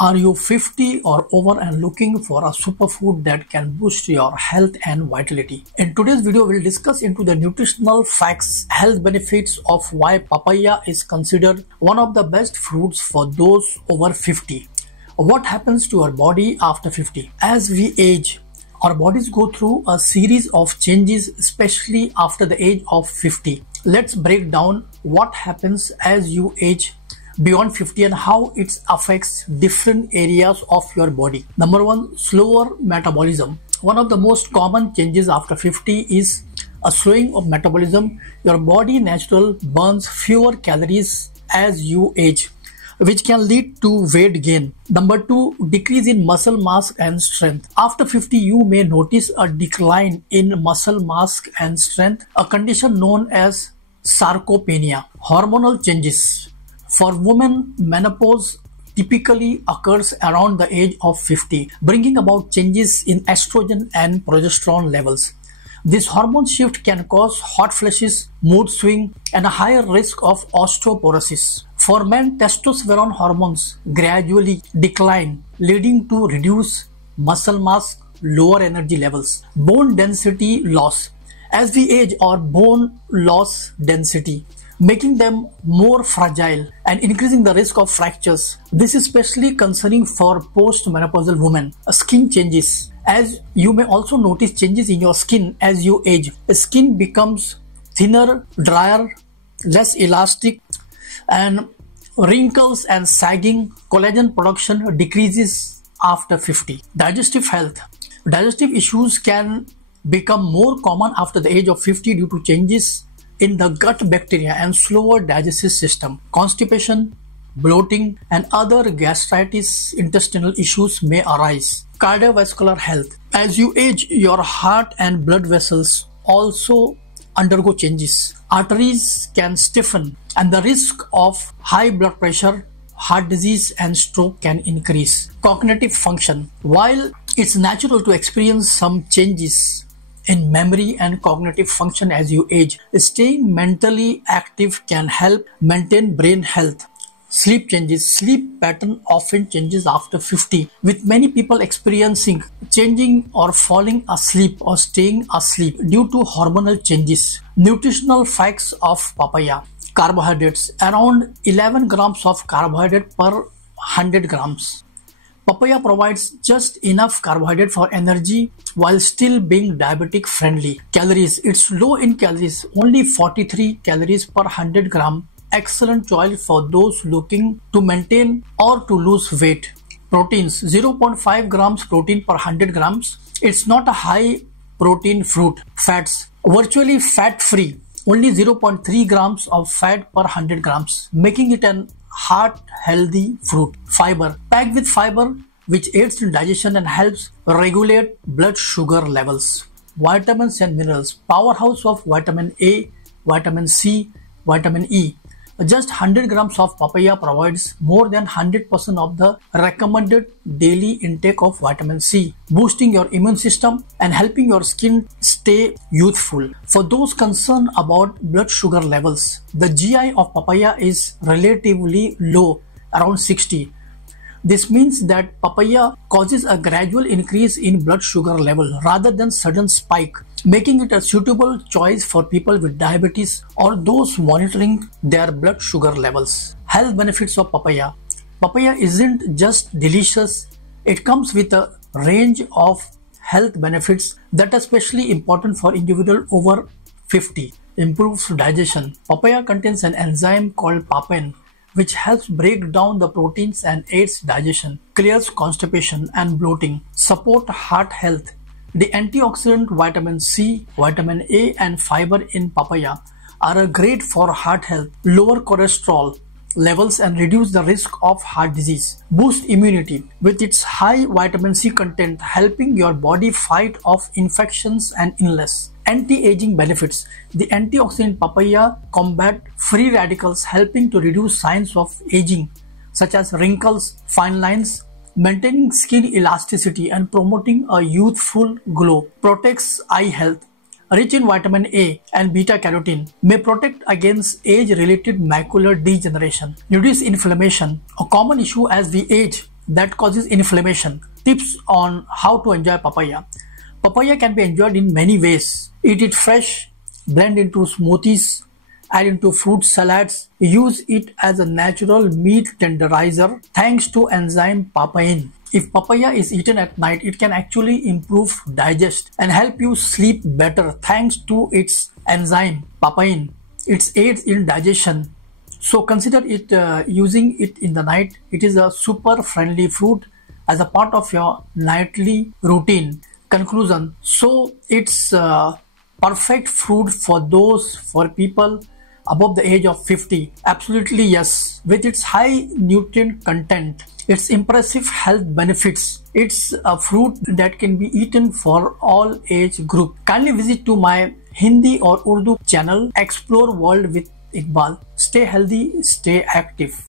Are you 50 or over and looking for a superfood that can boost your health and vitality? In today's video, we'll discuss into the nutritional facts, health benefits of why papaya is considered one of the best fruits for those over 50. What happens to our body after 50? As we age, our bodies go through a series of changes, especially after the age of 50. Let's break down what happens as you age beyond 50 and how it affects different areas of your body. Number one, slower metabolism. One of the most common changes after 50 is a slowing of metabolism. Your body naturally burns fewer calories as you age, which can lead to weight gain. Number two, decrease in muscle mass and strength. After 50, you may notice a decline in muscle mass and strength, a condition known as sarcopenia. Hormonal changes. For women, menopause typically occurs around the age of 50, bringing about changes in estrogen and progesterone levels. This hormone shift can cause hot flashes, mood swing, and a higher risk of osteoporosis. For men, testosterone hormones gradually decline, leading to reduced muscle mass, lower energy levels. Bone density loss. As we age, our bone loss density, making them more fragile and increasing the risk of fractures. This is especially concerning for post-menopausal women. Skin changes. As you may also notice changes in your skin as you age. The skin becomes thinner, drier, less elastic, and wrinkles and sagging. Collagen production decreases after 50. Digestive health. Digestive issues can become more common after the age of 50 due to changes in the gut bacteria and slower digestive system. Constipation, bloating, and other gastritis intestinal issues may arise. Cardiovascular health. As you age, your heart and blood vessels also undergo changes. Arteries can stiffen, and the risk of high blood pressure, heart disease, and stroke can increase. Cognitive function. While it's natural to experience some changes in memory and cognitive function as you age, staying mentally active can help maintain brain health. Sleep changes. Sleep pattern often changes after 50, with many people experiencing changing or falling asleep or staying asleep due to hormonal changes. Nutritional facts of papaya. Carbohydrates. Around 11 grams of carbohydrate per 100 grams. Papaya provides just enough carbohydrate for energy while still being diabetic friendly. Calories. It's low in calories, only 43 calories per 100 gram. Excellent choice for those looking to maintain or to lose weight. Proteins. 0.5 grams protein per 100 grams. It's not a high protein fruit. Fats. Virtually fat free. Only 0.3 grams of fat per 100 grams, making it an heart healthy fruit. Fiber. Packed with fiber, which aids in digestion and helps regulate blood sugar levels. Vitamins and minerals. Powerhouse of vitamin A, vitamin C, vitamin E. Just 100 grams of papaya provides more than 100% of the recommended daily intake of vitamin C, boosting your immune system and helping your skin stay youthful. For those concerned about blood sugar levels, the GI of papaya is relatively low, around 60. This means that papaya causes a gradual increase in blood sugar level rather than sudden spike, making it a suitable choice for people with diabetes or those monitoring their blood sugar levels. Health benefits of papaya. Papaya isn't just delicious, it comes with a range of health benefits that are especially important for individuals over 50. Improves digestion. Papaya contains an enzyme called papain, which helps break down the proteins and aids digestion, clears constipation and bloating, support heart health. The antioxidant vitamin C, vitamin A, and fiber in papaya are great for heart health, lower cholesterol levels and reduce the risk of heart disease. Boost immunity with its high vitamin C content, helping your body fight off infections and illness. Anti-aging benefits. The antioxidant papaya combat free radicals, helping to reduce signs of aging such as wrinkles, fine lines, maintaining skin elasticity and promoting a youthful glow. Protects eye health. Rich in vitamin A and beta-carotene, may protect against age-related macular degeneration, reduce inflammation, a common issue as we age. that causes inflammation. Tips on how to enjoy papaya. Papaya can be enjoyed in many ways. Eat it fresh, blend into smoothies, add into fruit salads, use it as a natural meat tenderizer thanks to enzyme papain. If papaya is eaten at night, it can actually improve digest and help you sleep better thanks to its enzyme papain. It aids in digestion. So consider it using it in the night. It is a super friendly fruit as a part of your nightly routine. Conclusion. So it's perfect fruit for people above the age of 50. Absolutely yes. With its high nutrient content, its impressive health benefits, it's a fruit that can be eaten for all age group. Kindly visit to my Hindi or Urdu channel, Explore World with Iqbal. Stay healthy, stay active.